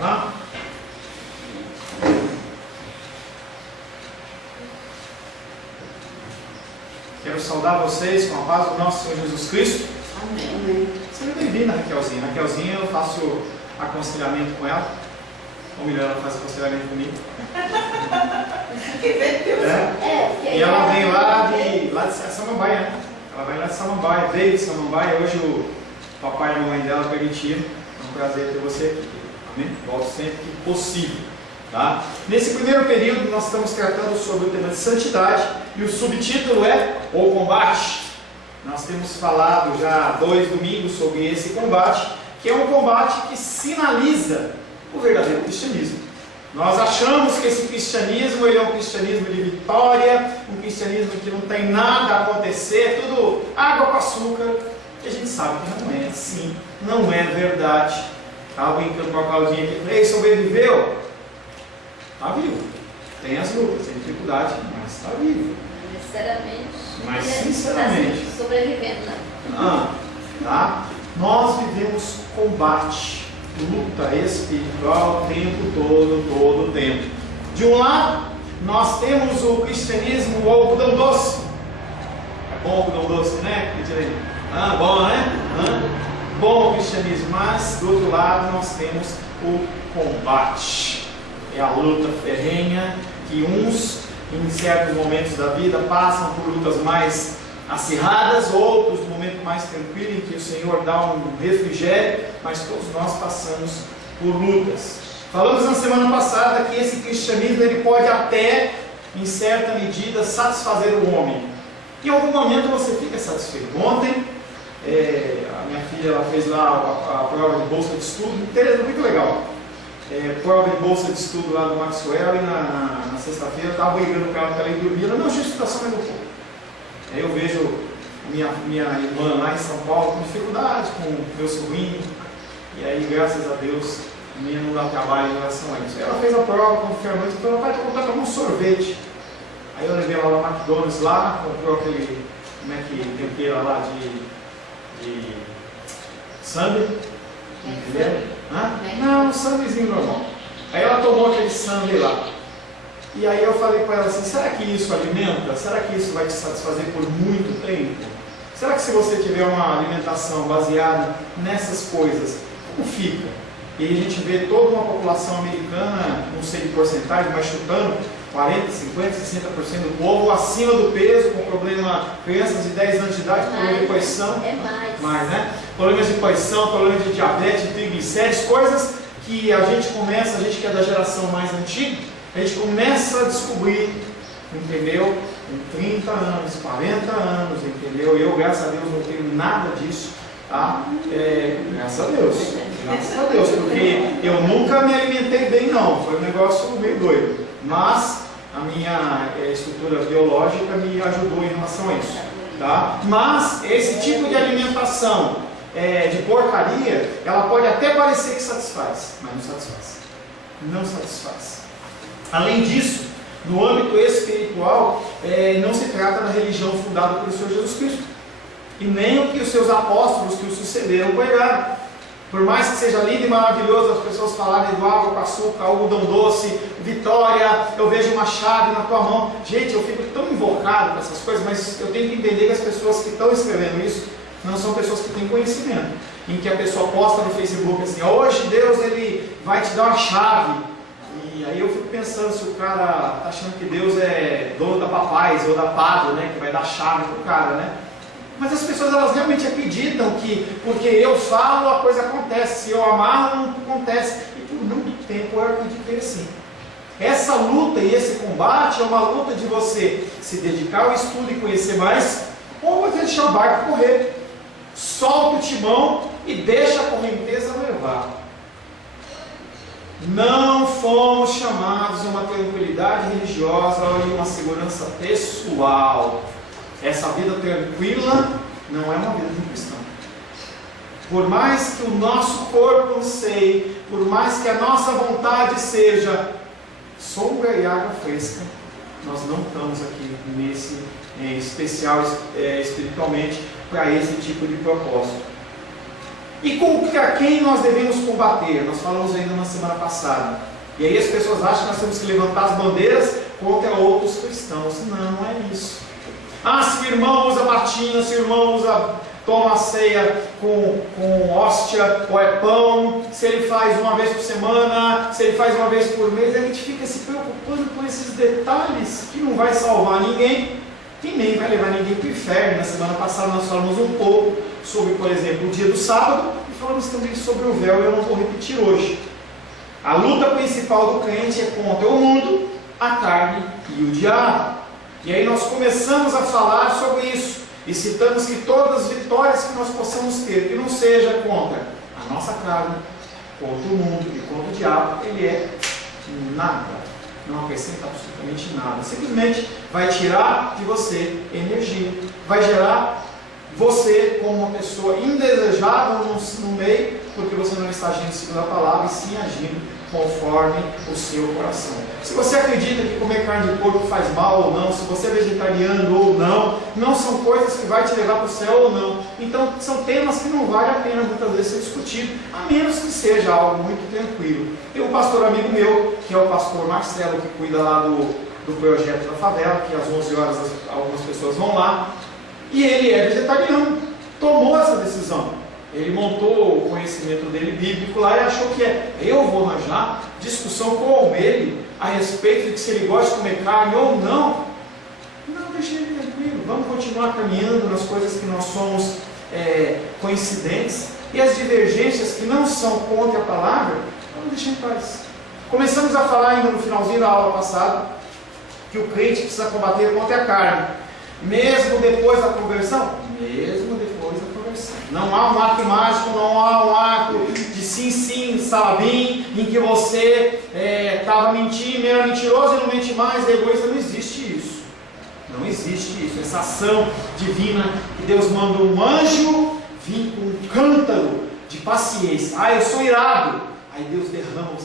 Tá? Quero saudar vocês com a paz do nosso Senhor Jesus Cristo. Amém. Seja bem-vinda, Raquelzinha. Raquelzinha, eu faço aconselhamento com ela. Ou melhor, ela faz aconselhamento comigo. E ela vem lá de Samambaia, né? Ela vai lá de Samambaia, veio de Samambaia. Hoje o papai e a mamãe dela permitiram. É um prazer ter você aqui. Amém? Volto sempre que possível. Tá? Nesse primeiro período nós estamos tratando sobre o tema de santidade e o subtítulo é O Combate. Nós temos falado já 2 domingos sobre esse combate, que é um combate que sinaliza o verdadeiro cristianismo. Nós achamos que esse cristianismo ele é um cristianismo de vitória, um cristianismo que não tem nada a acontecer, tudo água com açúcar, e a gente sabe que não é assim, não é verdade. Estava brincando com a Claudinha aqui, falei, sobreviveu? Está vivo. Tem as lutas, tem dificuldade, mas está vivo. Mas sinceramente. Está sobrevivendo, né? Tá? Nós vivemos combate, luta espiritual o tempo todo o tempo. De um lado, nós temos o cristianismo, o algodão doce. É bom o algodão doce, né? Bom, né? Bom o cristianismo, mas do outro lado nós temos o combate. É a luta ferrenha que uns, em certos momentos da vida, passam por lutas mais acirradas, outros no momento mais tranquilo, em que o Senhor dá um refrigério, mas todos nós passamos por lutas. Falamos na semana passada que esse cristianismo ele pode até, em certa medida, satisfazer o homem. Em algum momento você fica satisfeito. Ontem, a minha filha ela fez lá a prova de bolsa de estudo, muito legal. Prova de bolsa de estudo lá do Maxwell, e na sexta-feira eu estava brigando com ela para ela ir dormir. Ela não, deixa a situação mais um pouco. Aí eu vejo minha irmã lá em São Paulo com dificuldade, com o meu sobrinho, e aí graças a Deus a minha não dá trabalho em relação a isso. Aí ela fez a prova, quando foi a noite, então pai, estou comprando algum sorvete. Aí eu levei ela lá no McDonald's lá, comprou aquele, como é que tempera lá de sundae, entendeu? Não, um sanduizinho normal. Aí ela tomou aquele sundae lá. E aí eu falei para ela assim, será que isso alimenta? Será que isso vai te satisfazer por muito tempo? Será que se você tiver uma alimentação baseada nessas coisas, como fica? E aí a gente vê toda uma população americana, não sei de porcentagem, mas chutando 40, 50, 60% do povo acima do peso, com problema, crianças de 10 anos de idade, problema de coição. Mais, né? Problemas de coição, problemas de diabetes, de triglicéridos, coisas que a gente que é da geração mais antiga, a gente começa a descobrir, entendeu? Com 30 anos, 40 anos, entendeu? Eu, graças a Deus, não tenho nada disso, tá? Graças a Deus, porque eu nunca me alimentei bem não, foi um negócio meio doido, mas a minha estrutura biológica me ajudou em relação a isso, tá? Mas esse tipo de alimentação de porcaria, ela pode até parecer que satisfaz, mas não satisfaz. Não satisfaz. Além disso, no âmbito espiritual, não se trata da religião fundada pelo Senhor Jesus Cristo, e nem o que os seus apóstolos que o sucederam pregaram. Por mais que seja lindo e maravilhoso as pessoas falarem do água com açúcar, algodão doce, vitória, eu vejo uma chave na tua mão. Gente, eu fico tão invocado com essas coisas, mas eu tenho que entender que as pessoas que estão escrevendo isso não são pessoas que têm conhecimento. Em que a pessoa posta no Facebook assim, hoje Deus ele vai te dar uma chave. E aí eu fico pensando se o cara está achando que Deus é dono da Papais ou da Pado, né, que vai dar chave para o cara, né? Mas as pessoas elas realmente acreditam que porque eu falo a coisa acontece, se eu amarro não acontece. E por muito tempo eu acreditei assim. Essa luta e esse combate é uma luta de você se dedicar ao estudo e conhecer mais, ou você deixar o barco correr. Solta o timão e deixa a correnteza levar. Não fomos chamados a uma tranquilidade religiosa ou uma segurança pessoal. Essa vida tranquila não é uma vida de um cristão. Por mais que o nosso corpo anseie, por mais que a nossa vontade seja sombra e água fresca, nós não estamos aqui nesse especial espiritualmente para esse tipo de propósito. E contra quem nós devemos combater? Nós falamos ainda na semana passada. E aí as pessoas acham que nós temos que levantar as bandeiras contra outros cristãos. Não, não é isso. Ah, se o irmão usa batina, se o irmão toma a ceia com hóstia ou é pão, se ele faz uma vez por semana, se ele faz uma vez por mês, a gente fica se preocupando com esses detalhes que não vai salvar ninguém e nem vai levar ninguém para o inferno. Na semana passada nós falamos um pouco sobre, por exemplo, o dia do sábado e falamos também sobre o véu, eu não vou repetir hoje. A luta principal do crente é contra o mundo, a carne e o diabo. E aí nós começamos a falar sobre isso e citamos que todas as vitórias que nós possamos ter, que não seja contra a nossa carne, contra o mundo e contra o diabo, ele é nada, não acrescenta absolutamente nada, simplesmente vai tirar de você energia, vai gerar você como uma pessoa indesejável no meio, porque você não está agindo segundo a palavra, e sim agindo conforme o seu coração. Se você acredita que comer carne de porco faz mal ou não, se você é vegetariano ou não são coisas que vai te levar para o céu ou não. Então são temas que não vale a pena muitas vezes ser discutido, a menos que seja algo muito tranquilo. Tem um pastor amigo meu, que é o pastor Marcelo, que cuida lá do projeto da favela, que às 11 horas algumas pessoas vão lá, e ele é vegetariano, tomou essa decisão. Ele montou o conhecimento dele bíblico lá e achou que eu vou arranjar discussão com ele a respeito de que se ele gosta de comer carne ou não. Não, deixa ele tranquilo, vamos continuar caminhando nas coisas que nós somos coincidentes, e as divergências que não são contra a palavra, vamos deixar em paz. Começamos a falar ainda no finalzinho da aula passada que o crente precisa combater contra a carne, mesmo depois da conversão. Mesmo depois da conversão. Não há um ato mágico, não há um ato de sim, salabim, em que você estava mentindo, era mentiroso e não mente mais, é egoísta. Não existe isso. Não existe isso. Essa ação divina que Deus manda um anjo vir com um cântaro de paciência. Ah, eu sou irado. Aí Deus derrama.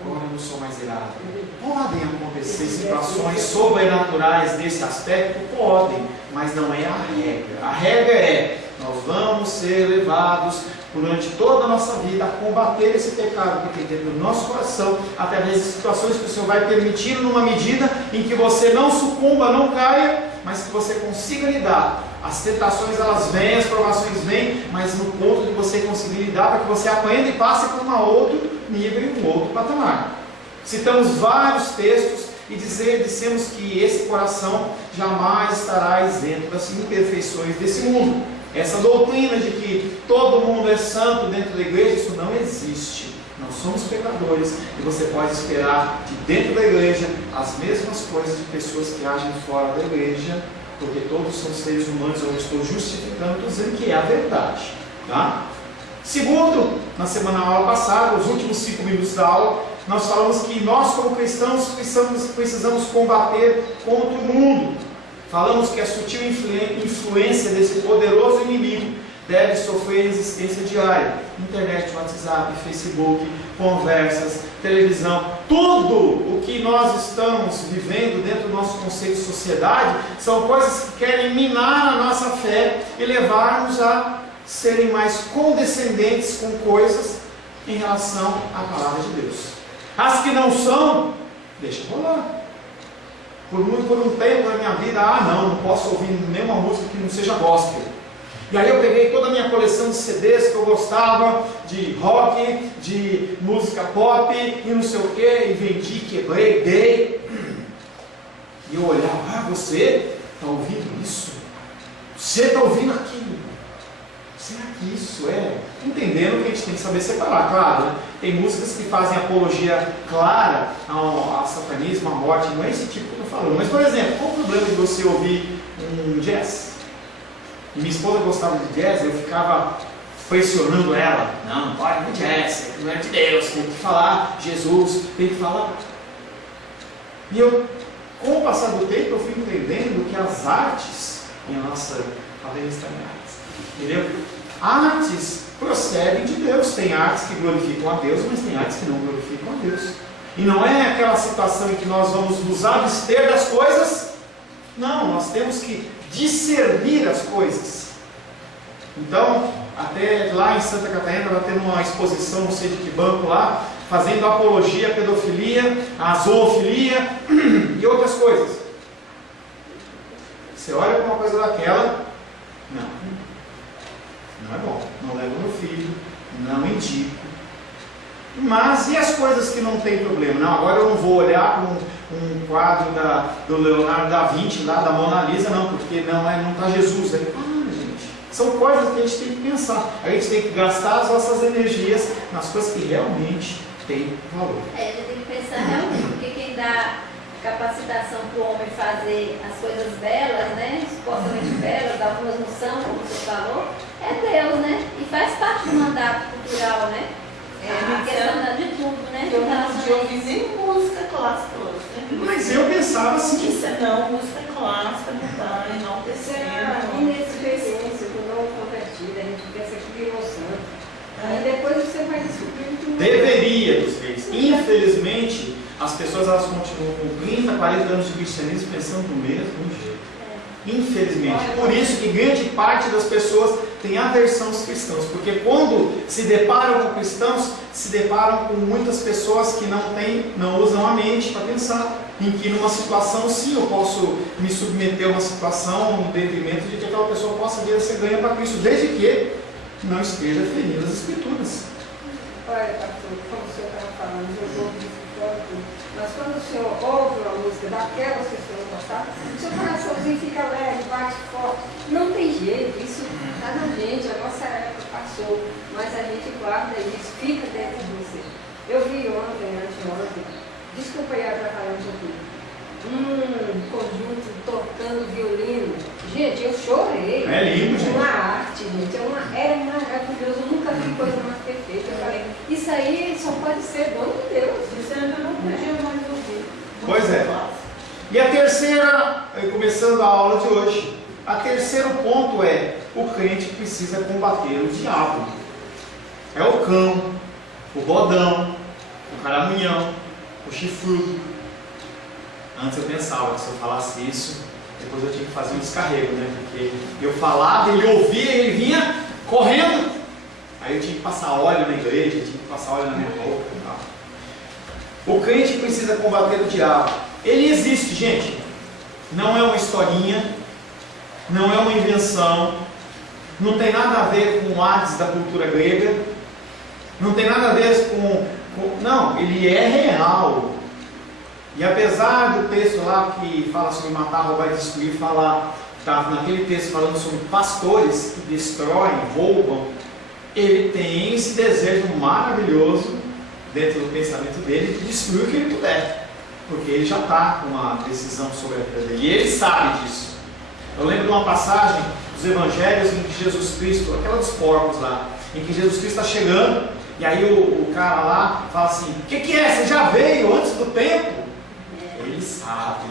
Agora eu não sou mais irado. Podem acontecer situações sobrenaturais nesse aspecto? Podem, mas não é a regra. A regra é, nós vamos ser levados durante toda a nossa vida a combater esse pecado que tem dentro do nosso coração, através de situações que o Senhor vai permitir numa medida em que você não sucumba, não caia, mas que você consiga lidar. As tentações elas vêm, as provações vêm, mas no ponto de você conseguir lidar, para que você aprenda e passe para um outro nível e um outro patamar. Citamos vários textos e dissemos que esse coração jamais estará isento das imperfeições desse mundo. Essa doutrina de que todo mundo é santo dentro da igreja, isso não existe. Nós somos pecadores e você pode esperar de dentro da igreja as mesmas coisas de pessoas que agem fora da igreja, porque todos são seres humanos. Eu não estou justificando, estou dizendo que é a verdade, tá? Segundo, na aula passada, os últimos 5 minutos da aula, nós falamos que nós como cristãos precisamos combater contra o mundo. Falamos que a sutil influência desse poderoso inimigo deve sofrer resistência diária. Internet, WhatsApp, Facebook, conversas, televisão, tudo o que nós estamos vivendo dentro do nosso conceito de sociedade são coisas que querem minar a nossa fé e levar-nos a serem mais condescendentes com coisas em relação à palavra de Deus. As que não são, deixa rolar. Por um tempo da minha vida, não posso ouvir nenhuma música que não seja gospel. E aí eu peguei toda a minha coleção de CDs que eu gostava, de rock, de música pop e não sei o que, e vendi, quebrei, dei. E eu olhava, você está ouvindo isso? Você está ouvindo aquilo? Será que isso é? Entendendo que a gente tem que saber separar, claro, né? Tem músicas que fazem apologia clara ao satanismo, à morte, não é esse tipo que eu estou falando. Mas, por exemplo, qual o problema de você ouvir um jazz? E minha esposa gostava de jazz, eu ficava pressionando ela. Não pode no jazz, não é de Deus, tem que falar Jesus, tem que falar. E eu, com o passar do tempo, eu fui entendendo que as artes, entendeu? Artes procedem de Deus. Tem artes que glorificam a Deus, mas tem artes que não glorificam a Deus. E não é aquela situação em que nós vamos nos abster das coisas. Não, nós temos que discernir as coisas. Então, até lá em Santa Catarina estava tendo uma exposição, não sei de que banco lá, fazendo apologia à pedofilia, à zoofilia e outras coisas. Você olha para uma coisa daquela, não é bom, não levo meu filho, não indico. Mas e as coisas que não tem problema? Não, agora eu não vou olhar para um quadro do Leonardo da Vinci, lá da Mona Lisa, não, porque não está Jesus. Gente, são coisas que a gente tem que pensar. A gente tem que gastar as nossas energias nas coisas que realmente têm valor. A gente tem que pensar realmente, porque quem dá capacitação para o homem fazer as coisas belas, né? Supostamente belas, da boa noção, como você falou, é Deus, né? E faz parte do mandato cultural, né? A questão de tudo, né? Eu não podia ouvir nem música clássica hoje, né? Mas eu pensava assim. Isso não, música clássica não dá, enaltecendo. Inexperiência, com novo convertido, a gente pensa que virou santo. Aí depois você vai descobrindo que não é. Deveria, vocês. Infelizmente, as pessoas elas continuam com 30, 40 anos de cristianismo pensando do mesmo jeito. Infelizmente. Por isso que grande parte das pessoas tem aversão aos cristãos. Porque quando se deparam com cristãos, se deparam com muitas pessoas que não usam a mente para pensar. Em que numa situação, sim, eu posso me submeter a uma situação no detrimento de que aquela pessoa possa vir a ser ganha para Cristo, desde que não esteja ferindo as Escrituras. Olha, pastor, como o senhor estava falando, eu ouvo isso fora, mas quando o senhor ouve uma música daquelas que o senhor gostar, o seu coraçãozinho fica leve, bate forte. Não tem jeito, isso está na gente, a nossa época passou, mas a gente guarda isso, fica dentro de você. Eu vi anteontem, desculpa aí atrapalhar um pouquinho, um conjunto tocando violino. Gente, eu chorei. É lindo, gente. Uma arte, gente. Era maravilhoso. Eu nunca vi coisa mais perfeita. Eu falei, isso aí só pode ser dom de Deus. Isso eu ainda não podia mais ouvir. Pois é. E a terceira, começando a aula de hoje, a terceiro ponto é: o crente precisa combater o diabo. É o cão, o bodão, o caramunhão, o chifrudo. Antes eu pensava que se eu falasse isso, depois eu tinha que fazer um descarrego, né? Porque eu falava, ele ouvia, ele vinha correndo. Aí eu tinha que passar óleo na igreja, tinha que passar óleo na minha boca e tal. O crente precisa combater o diabo. Ele existe, gente. Não é uma historinha, não é uma invenção, não tem nada a ver com o Hades da cultura grega, não tem nada a ver com... Não, ele é real. E apesar do texto lá que fala sobre matar, roubar e destruir, está naquele texto falando sobre pastores que destroem, roubam, ele tem esse desejo maravilhoso dentro do pensamento dele de destruir o que ele puder, porque ele já está com uma decisão sobre a vida dele, e ele sabe disso. Eu lembro de uma passagem dos evangelhos em que Jesus Cristo, aquela dos porcos lá, em que Jesus Cristo está chegando, e aí o cara lá fala assim: o que é? Você já veio antes do tempo? Ele sabe,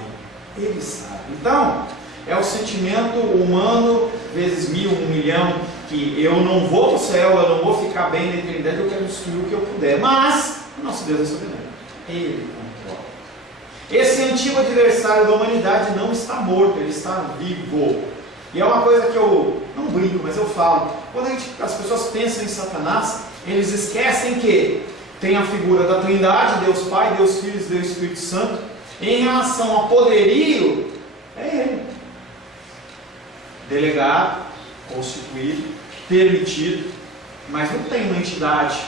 ele sabe. Então, é o sentimento humano vezes 1000, 1 milhão, que eu não vou para o céu, eu não vou ficar bem na eternidade, eu quero destruir o que eu puder. Mas, o nosso Deus é soberano, ele controla. Esse antigo adversário da humanidade não está morto, ele está vivo. E é uma coisa que eu não brinco, mas eu falo. Quando as pessoas pensam em Satanás, eles esquecem que tem a figura da Trindade, Deus Pai, Deus Filho e Deus Espírito Santo. Em relação a poderio, é ele. Delegado, constituído, permitido, mas não tem uma entidade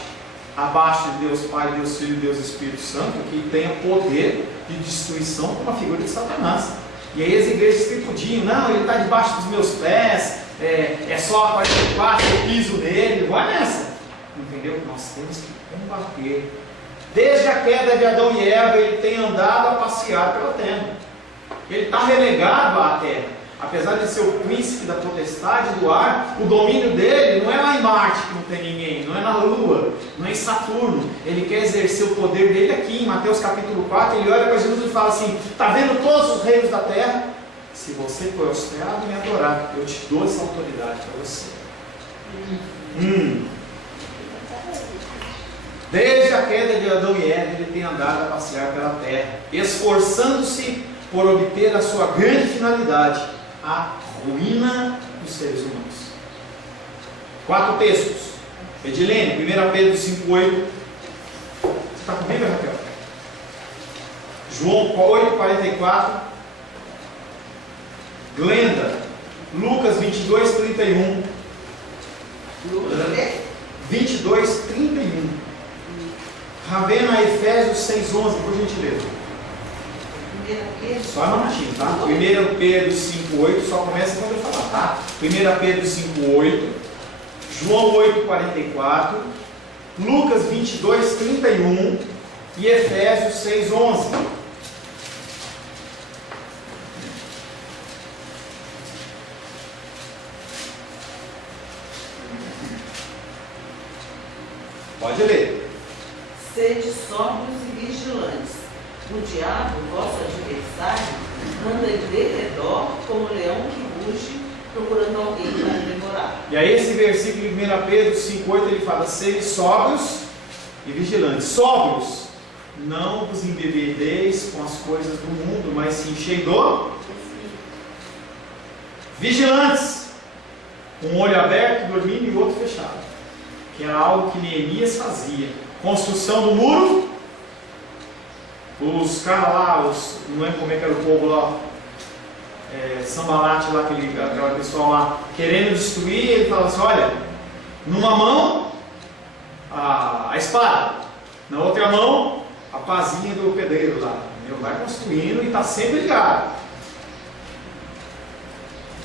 abaixo de Deus Pai, Deus Filho e Deus Espírito Santo que tenha poder de destruição como a figura de Satanás. E aí as igrejas tripudinham: não, ele está debaixo dos meus pés, é só a 44, eu piso nele, vai nessa. Entendeu? Nós temos que combater. Desde a queda de Adão e Eva, ele tem andado a passear pela terra. Ele está relegado à terra. Apesar de ser o príncipe da potestade do ar, o domínio dele não é lá em Marte, que não tem ninguém, não é na Lua, não é em Saturno. Ele quer exercer o poder dele aqui. Em Mateus capítulo 4, ele olha para Jesus e fala assim: está vendo todos os reinos da terra? Se você for prostrado e me adorar, eu te dou essa autoridade para você. Desde a queda de Adão e Eva, ele tem andado a passear pela terra, esforçando-se por obter a sua grande finalidade, a ruína dos seres humanos. 4 textos. Edilene, 1 Pedro 5,8. Você está comigo, Raquel? João 8,44. Glenda, Lucas 22,31. 22,31. Ravena, Efésios 6,11, por gentileza. Só um minutinho, tá? 1 Pedro 5,8, só começa quando eu falar, tá? 1 Pedro 5,8, João 8,44, Lucas 22,31 e Efésios 6,11. Pode ler. Sede sóbrios e vigilantes. O diabo, vosso adversário, anda de derredor como leão que ruge, procurando alguém para devorar. E aí esse versículo em 1 Pedro 5,8 ele fala: sede sóbrios e vigilantes. Sóbrios, não vos embebedeis com as coisas do mundo, mas se enchei do vigilantes, um olho aberto, dormindo e o outro fechado, que era algo que Neemias fazia. Construção do muro, os caras lá, não lembro como é que era o povo lá, Sambalate lá, aquela pessoa lá, querendo destruir, ele fala assim: olha, numa mão a espada, na outra mão a pazinha do pedreiro lá, entendeu? Vai construindo e está sempre ligado.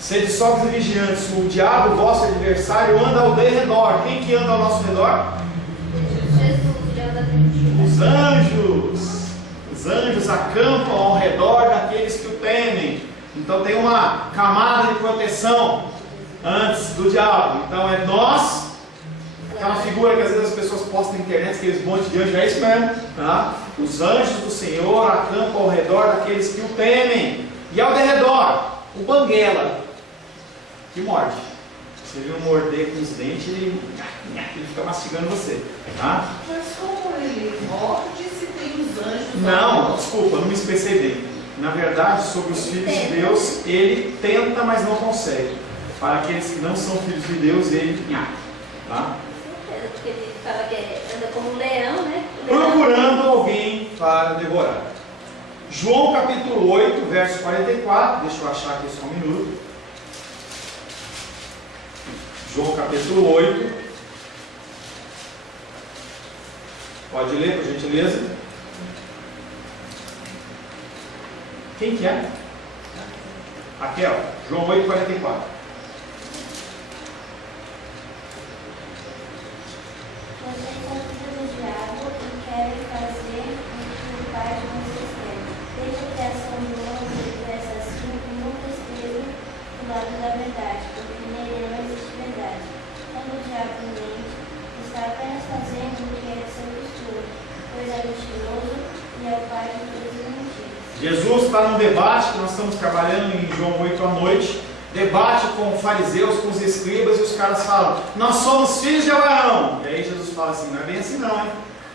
Sede sóbrios e vigilantes, o diabo, vosso adversário, anda ao derredor. Quem que anda ao nosso redor? Os anjos. Os anjos acampam ao redor daqueles que o temem. Então tem uma camada de proteção antes do diabo. Então é nós, aquela figura que às vezes as pessoas postam na internet, aqueles montes de anjos, é isso mesmo, tá? Os anjos do Senhor acampam ao redor daqueles que o temem. E ao derredor, o banguela, que morde. Se ele não morder com os dentes, ele fica mastigando você, tá? Mas como ele morde se tem os anjos? Não, desculpa, não me expressei bem. Na verdade, sobre os filhos de Deus, ele tenta, mas não consegue. Para aqueles que não são filhos de Deus, ele tá? Porque ele fala que anda como um leão, né? Procurando alguém para devorar. João capítulo 8, verso 44. Deixa eu achar aqui só um minuto. João capítulo 8. Pode ler, por gentileza. Quem que é? Raquel. João 8, 44. Vocês são filhos do diabo e querem fazer o que o pai de vocês quer. Desde a criação do mundo, ele cresce assim e nunca esteve do lado da verdade, porque nele não existe verdade. Quando o diabo mente, está apenas fazendo o que é de seu costume, pois é mentiroso e é o pai de todas as mentiras. Jesus está num debate que nós estamos trabalhando em João 8 à noite. Debate com fariseus, com os escribas, e os caras falam: nós somos filhos de Abraão. E aí Jesus fala assim: não é bem assim não, hein?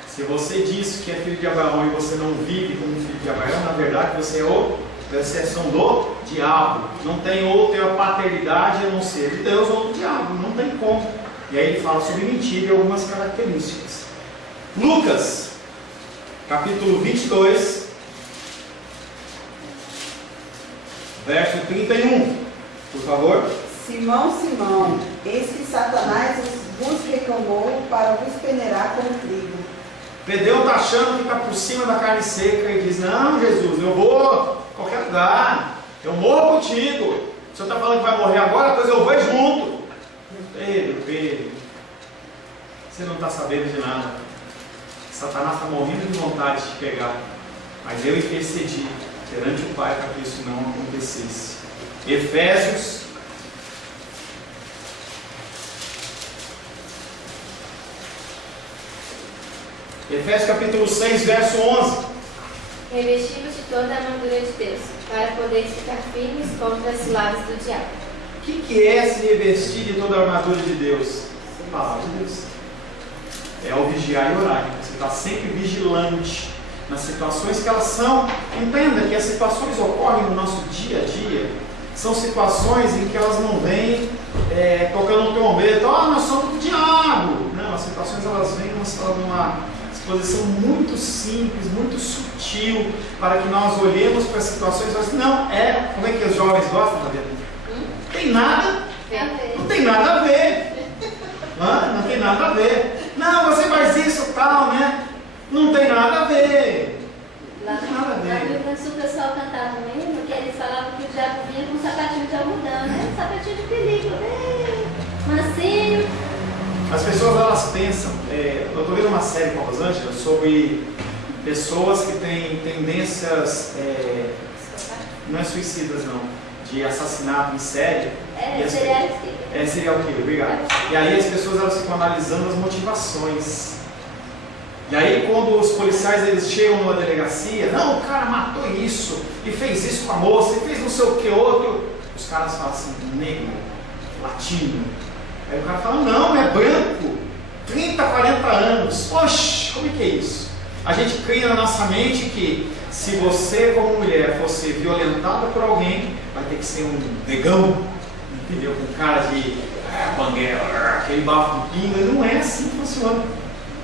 Se você diz que é filho de Abraão e você não vive como filho de Abraão, na verdade você é são do diabo. Não tem outra paternidade a não ser de Deus ou do diabo, não tem como. E aí ele fala sobre mentira e algumas características. Lucas, capítulo 22, verso 31. Por favor. Simão, Simão, eis que Satanás vos reclamou para vos peneirar como trigo. Pedro está achando que está por cima da carne seca e diz: não, Jesus, eu vou a qualquer lugar, eu morro contigo. O senhor está falando que vai morrer agora, pois eu vou junto. Pedro, você não está sabendo de nada. Satanás está morrendo de vontade de te pegar, mas eu intercedi perante o Pai para que isso não acontecesse. Efésios capítulo 6, verso 11. Revestivos de toda a armadura de Deus, para poderes ficar firmes contra as ciladas do diabo. O que é se revestir de toda a armadura de Deus? A palavra de Deus. É o vigiar e orar. Você está sempre vigilante nas situações que elas são. Entenda que as situações ocorrem no nosso dia a dia são situações em que elas não vêm tocando no trombeta, nós somos do diabo. Não, as situações elas vêm numa exposição muito simples, muito sutil, para que nós olhemos para as situações e falamos, não, como é que os jovens gostam, Fabiana? Não tem nada, não tem nada a ver. Não tem nada a ver. Não, você faz isso tal, né? Não tem nada a ver. Lá no Rio Grande do Sul o pessoal cantava um hino que eles falavam que o diabo vinha com um sapatinho de algodão, né? Sapatinho de película, mansinho. As pessoas elas pensam, eu estou vendo uma série com a Rosângela sobre pessoas que têm tendências, não é suicidas não, de assassinato em série. Serial killer, obrigado. E aí as pessoas elas ficam analisando as motivações. E aí quando os policiais eles chegam numa delegacia, não, o cara matou isso, e fez isso com a moça, e fez não sei o que outro, os caras falam assim, negro, latino. Aí o cara fala, não, é branco, 30, 40 anos, oxe, como é que é isso? A gente cria na nossa mente que se você como mulher fosse violentada por alguém, vai ter que ser um negão, entendeu? Com cara de banguela, aquele bafo de pinga. Não é assim que funciona.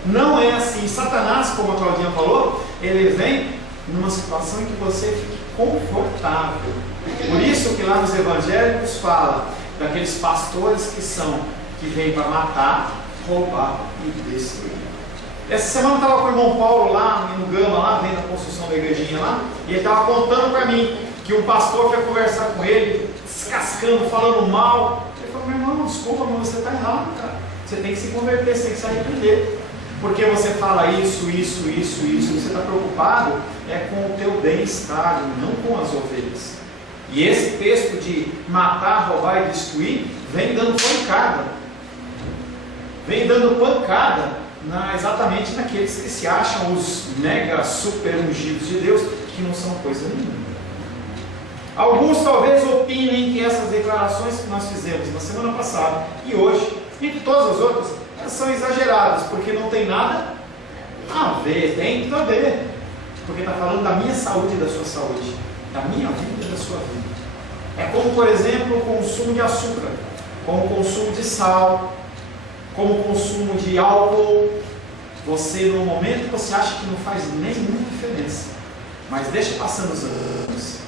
Não é assim. Satanás, como a Claudinha falou, ele vem numa situação em que você fique confortável. Por isso que lá nos evangélicos fala daqueles pastores que vêm para matar, roubar e destruir. Essa semana eu estava com o irmão Paulo lá no Gama, lá vendo a construção da igrejinha lá, e ele estava contando para mim que um pastor foi conversar com ele, descascando, falando mal. Ele falou, meu irmão, desculpa, mas você está errado, cara. Você tem que se converter, você tem que se arrepender. Porque você fala isso, você está preocupado com o teu bem-estar, não com as ovelhas. E esse texto de matar, roubar e destruir, vem dando pancada. Vem dando pancada exatamente naqueles que se acham os mega super ungidos de Deus, que não são coisa nenhuma. Alguns talvez opinem que essas declarações que nós fizemos na semana passada e hoje, e que todas as outras, são exageradas, porque não tem nada a ver, tem tudo a ver, porque está falando da minha saúde e da sua saúde, da minha vida e da sua vida. É como, por exemplo, o consumo de açúcar, como o consumo de sal, como o consumo de álcool. Você, no momento, você acha que não faz nenhuma diferença, mas deixa passando os anos.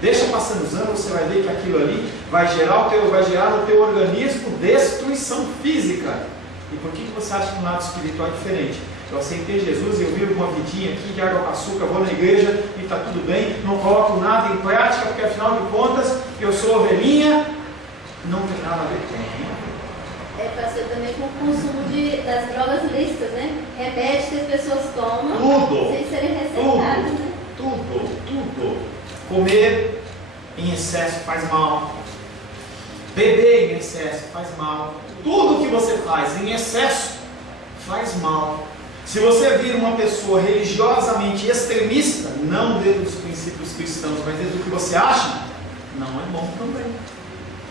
Você vai ver que aquilo ali vai gerar no teu organismo destruição física. E por que você acha que o lado espiritual é diferente? Eu aceitei Jesus e eu vivo uma vidinha aqui de água com açúcar, vou na igreja e está tudo bem, não coloco nada em prática, porque afinal de contas eu sou ovelhinha. Não tem nada a ver com pastor, também com o consumo das drogas lícitas, né? Remédios que as pessoas tomam sem serem receitados, né? Tudo. Comer em excesso faz mal. Beber em excesso faz mal. Tudo que você faz em excesso faz mal. Se você vir uma pessoa religiosamente extremista, não dentro dos princípios cristãos, mas dentro do que você acha, não é bom também.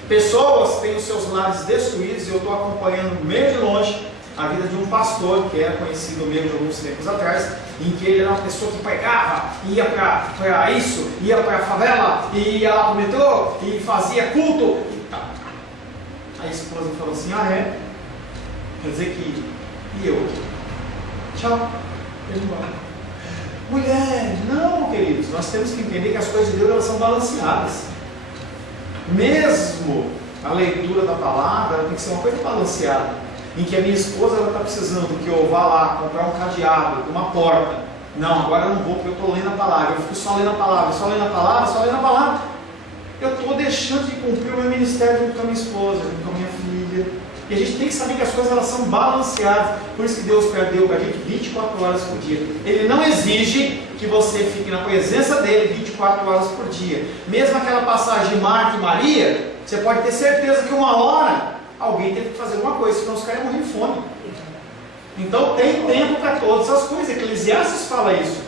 Pessoas têm os seus lares destruídos, e eu estou acompanhando meio de longe a vida de um pastor que era conhecido mesmo de alguns tempos atrás, em que ele era uma pessoa que pregava, ia para isso, ia para a favela, e ia lá para o metrô, e fazia culto. A esposa falou assim, quer dizer que, e eu aqui? Tchau, ele embora. Mulher, não, queridos, nós temos que entender que as coisas de Deus elas são balanceadas. Mesmo a leitura da palavra tem que ser uma coisa balanceada, em que a minha esposa está precisando que eu vá lá comprar um cadeado, uma porta. Não, agora eu não vou porque eu estou lendo a palavra, eu fico só lendo a palavra. Eu estou deixando de cumprir o meu ministério junto com a minha esposa, junto com a minha filha. E a gente tem que saber que as coisas elas são balanceadas. Por isso que Deus deu para a gente 24 horas por dia. Ele não exige que você fique na presença dele 24 horas por dia. Mesmo aquela passagem de Marta e Maria, você pode ter certeza que uma hora alguém teve que fazer alguma coisa, senão os caras iam morrer de fome. Então tem tempo para todas as coisas. Eclesiastes fala isso.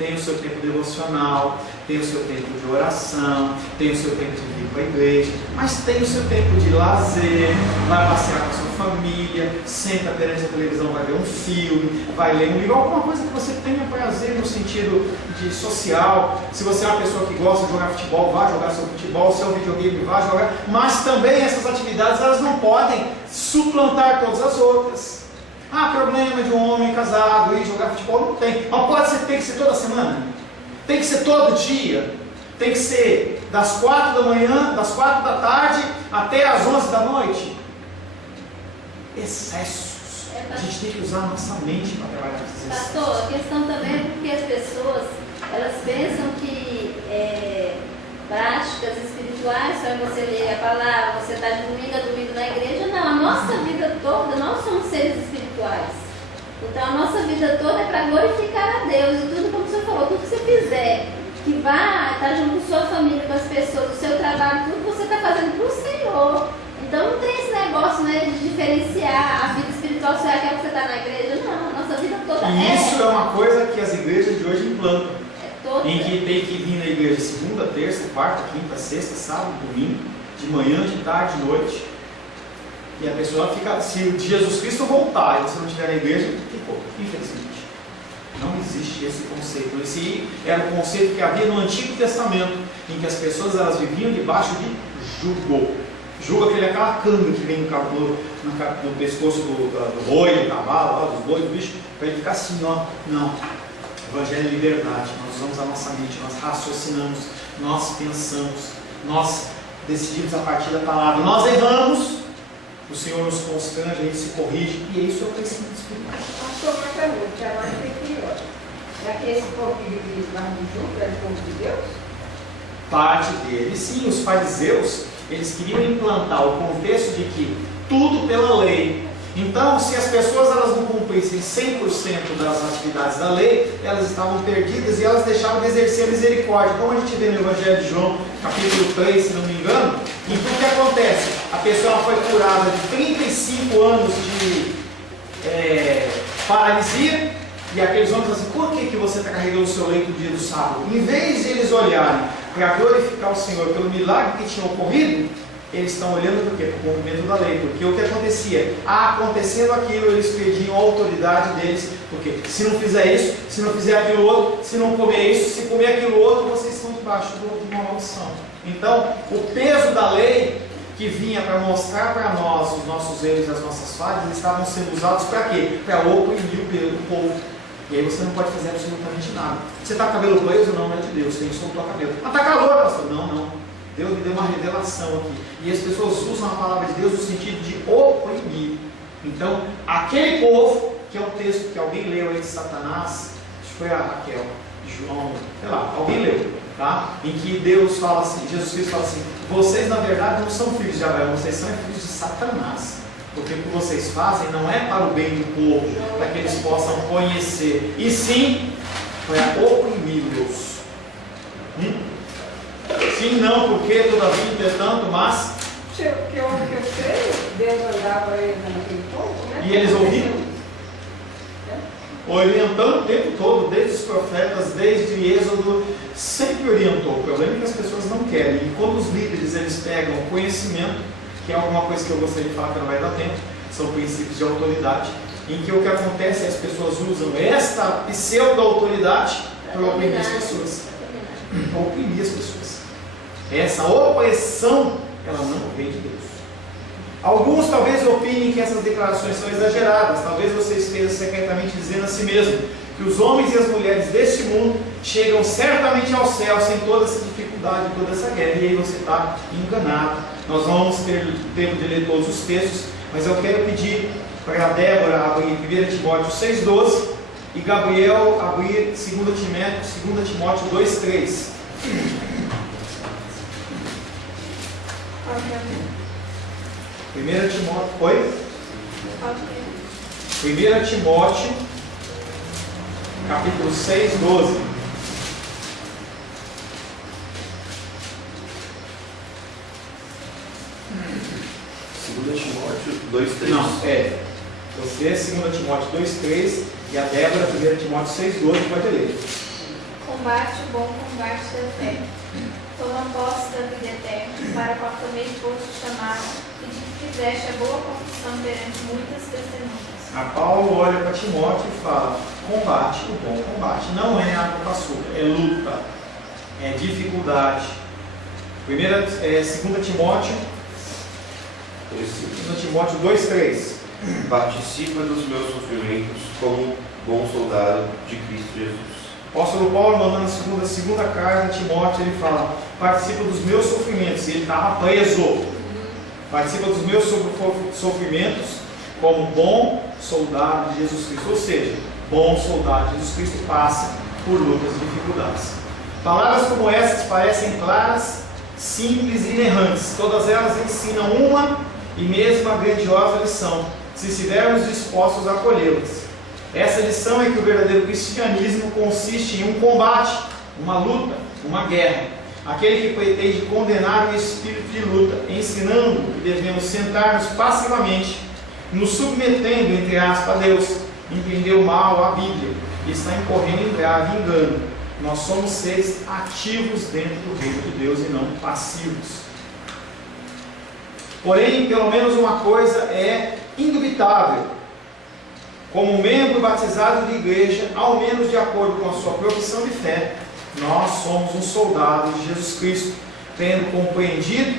tem o seu tempo devocional, tem o seu tempo de oração, tem o seu tempo de vir para a igreja, mas tem o seu tempo de lazer, vai passear com a sua família, senta perante a televisão, vai ver um filme, vai ler um livro, alguma coisa que você tenha prazer no sentido de social. Se você é uma pessoa que gosta de jogar futebol, vá jogar seu futebol, se é um videogame, vá jogar, mas também essas atividades elas não podem suplantar todas as outras. Problema de um homem casado e jogar futebol, não tem. Mas tem que ser toda semana, tem que ser todo dia, tem que ser das 4 da manhã, das 4 da tarde até as 11 da noite. Excessos. A gente tem que usar a nossa mente para trabalhar esses excessos. Pastor, a questão também é porque as pessoas, elas pensam que práticas espirituais só é você ler a palavra, você está de domingo a domingo na igreja. Não, a nossa vida toda, nós somos seres espirituais. Então a nossa vida toda é para glorificar a Deus. E tudo, como você falou, tudo que você fizer, que vá estar junto com sua família, com as pessoas, o seu trabalho, tudo você está fazendo para o Senhor. Então não tem esse negócio, né, de diferenciar a vida espiritual se é aquela que você está na igreja. Não, a nossa vida toda E isso é uma coisa que as igrejas de hoje implantam. Em que tem que vir na igreja segunda, terça, quarta, quinta, sexta, sábado, domingo, de manhã, de tarde, de noite. E a pessoa fica, se Jesus Cristo voltar e você não estiver na igreja, ficou, infelizmente. Não existe esse conceito. Esse era o conceito que havia no Antigo Testamento, em que as pessoas elas viviam debaixo de jugo. Jugo é aquela canga que vem no pescoço do boi, do cavalo, dos bois, do bicho, para ele ficar assim, ó. Não. Evangelho é liberdade. Nós usamos a nossa mente, nós raciocinamos, nós pensamos, nós decidimos a partir da palavra. Nós erramos, o Senhor nos constrange, a gente se corrige, e isso é o crescimento espiritual. Pastor, uma pergunta, que agora tem curioso. É aquele povo que vive debaixo de jugo, é o povo de Deus? Parte deles, sim, os fariseus, eles queriam implantar o contexto de que tudo pela lei. Então, se as pessoas elas não cumprissem 100% das atividades da lei, elas estavam perdidas e elas deixavam de exercer a misericórdia. Como a gente vê no Evangelho de João, capítulo 3, se não me engano. Então, o que acontece? A pessoa foi curada de 35 anos de paralisia, e aqueles homens falam assim: por que você está carregando o seu leito no dia do sábado? Em vez de eles olharem para glorificar o Senhor pelo milagre que tinha ocorrido, eles estão olhando para o cumprimento da lei, porque o que acontecia? Acontecendo aquilo, eles perdiam a autoridade deles, porque se não fizer isso, se não fizer aquilo outro, se não comer isso, se comer aquilo outro, vocês estão debaixo de uma maldição. Então, o peso da lei que vinha para mostrar para nós os nossos erros e as nossas falhas, eles estavam sendo usados para quê? Para oprimir o povo. E aí você não pode fazer absolutamente nada. Você está com o cabelo preso? Não, não é de Deus, tem que soltar o cabelo. Mas está calor, pastor? Não. Deus me deu uma revelação aqui. E as pessoas usam a palavra de Deus no sentido de oprimir. Então, aquele povo, que é o texto que alguém leu aí de Satanás, acho que foi a Raquel, João, sei lá, alguém leu, tá? Em que Deus fala assim, Jesus Cristo fala assim: vocês na verdade não são filhos de Abraão, vocês são filhos de Satanás. Porque o que vocês fazem não é para o bem do povo, para que eles possam conhecer, e sim para oprimir-los. Sim, não, porque todavia, entretanto, mas... Porque onde que eu sei, Deus andava naquele povo, né? E eles ouviram? Orientando o tempo todo, desde os profetas, desde Êxodo, sempre orientou. O problema é que as pessoas não querem. E quando os líderes eles pegam conhecimento, que é alguma coisa que eu gostaria de falar que não vai dar tempo, são princípios de autoridade, em que o que acontece é as pessoas usam esta pseudo-autoridade para oprimir as pessoas. Para oprimir as pessoas. Essa opressão, ela não vem de Deus. Alguns talvez opinem que essas declarações são exageradas. Talvez você esteja secretamente dizendo a si mesmo que os homens e as mulheres deste mundo chegam certamente ao céu sem toda essa dificuldade, toda essa guerra. E aí você está enganado. Nós vamos ter tempo de ler todos os textos, mas eu quero pedir para a Débora abrir 1 Timóteo 6,12 e Gabriel abrir 2 Timóteo 2,3. 1 Timóteo, oi? 1 Timóteo, capítulo 6, 12. Timóteo 2,3. Não, você é 2 Timóteo 2,3 e a Débora 1 Timóteo 6,12, pode ler. combate o bom combate da fé. Toma posse da vida eterna, para qual também foste chamado, e de que fizeste a boa confissão perante muitas testemunhas. A Paulo olha para Timóteo e fala: combate o bom combate. Não é água com açúcar, é luta, é dificuldade. 2 Timóteo 2:3. Participa dos meus sofrimentos como bom soldado de Cristo Jesus. O apóstolo Paulo, mandando na segunda carta a Timóteo, ele fala: participa dos meus sofrimentos. Ele estava preso. Participa dos meus sofrimentos como bom soldado de Jesus Cristo. Ou seja, bom soldado de Jesus Cristo passa por lutas e dificuldades. Palavras como essas parecem claras, simples e inerrantes. Todas elas ensinam uma e mesma grandiosa lição, se estivermos dispostos a acolhê-las. Essa lição é que o verdadeiro cristianismo consiste em um combate, uma luta, uma guerra. Aquele que pretende condenar o espírito de luta, ensinando que devemos sentar-nos passivamente, nos submetendo, entre aspas, a Deus, entender o mal, a Bíblia, e está incorrendo em grave engano. Nós somos seres ativos dentro do reino de Deus e não passivos. Porém, pelo menos uma coisa é indubitável: como membro batizado de igreja, ao menos de acordo com a sua profissão de fé, nós somos um soldado de Jesus Cristo, tendo compreendido,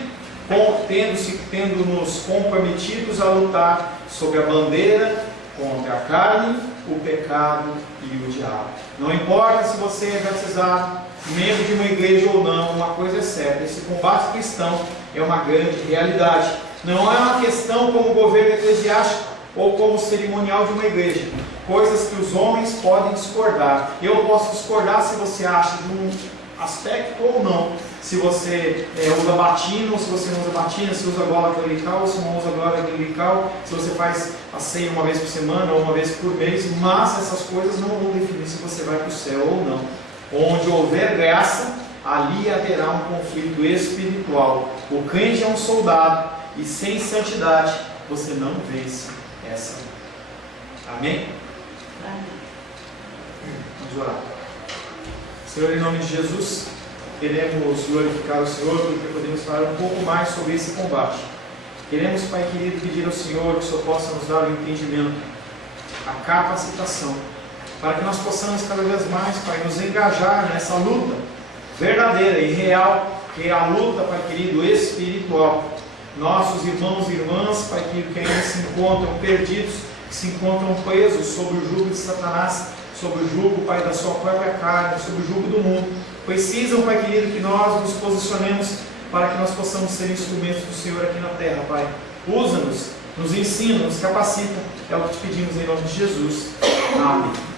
tendo nos comprometidos a lutar sob a bandeira contra a carne, o pecado e o diabo. Não importa se você é batizado, membro de uma igreja ou não, uma coisa é certa: esse combate cristão é uma grande realidade. Não é uma questão como governo eclesiástico ou como cerimonial de uma igreja, coisas que os homens podem discordar. Eu posso discordar se você acha de um aspecto ou não, se você usa batina ou se você não usa batina, se usa gola clerical ou se não usa gola clerical, se você faz a ceia uma vez por semana ou uma vez por mês, mas essas coisas não vão definir se você vai para o céu ou não. Onde houver graça, ali haverá um conflito espiritual. O crente é um soldado e sem santidade você não vence essa luta. Amém? Vamos orar. Senhor, em nome de Jesus, queremos glorificar o Senhor porque podemos falar um pouco mais sobre esse combate. Queremos, Pai querido, pedir ao Senhor que o Senhor possa nos dar o entendimento, a capacitação, para que nós possamos cada vez mais, Pai, nos engajar nessa luta verdadeira e real, que é a luta, Pai querido, espiritual. Nossos irmãos e irmãs, Pai querido, que ainda se encontram perdidos, que se encontram presos sob o jugo de Satanás, sob o jugo, Pai, da sua própria carne, sob o jugo do mundo, precisam, Pai querido, que nós nos posicionemos para que nós possamos ser instrumentos do Senhor aqui na terra, Pai. Usa-nos, nos ensina, nos capacita, é o que te pedimos em nome de Jesus. Amém.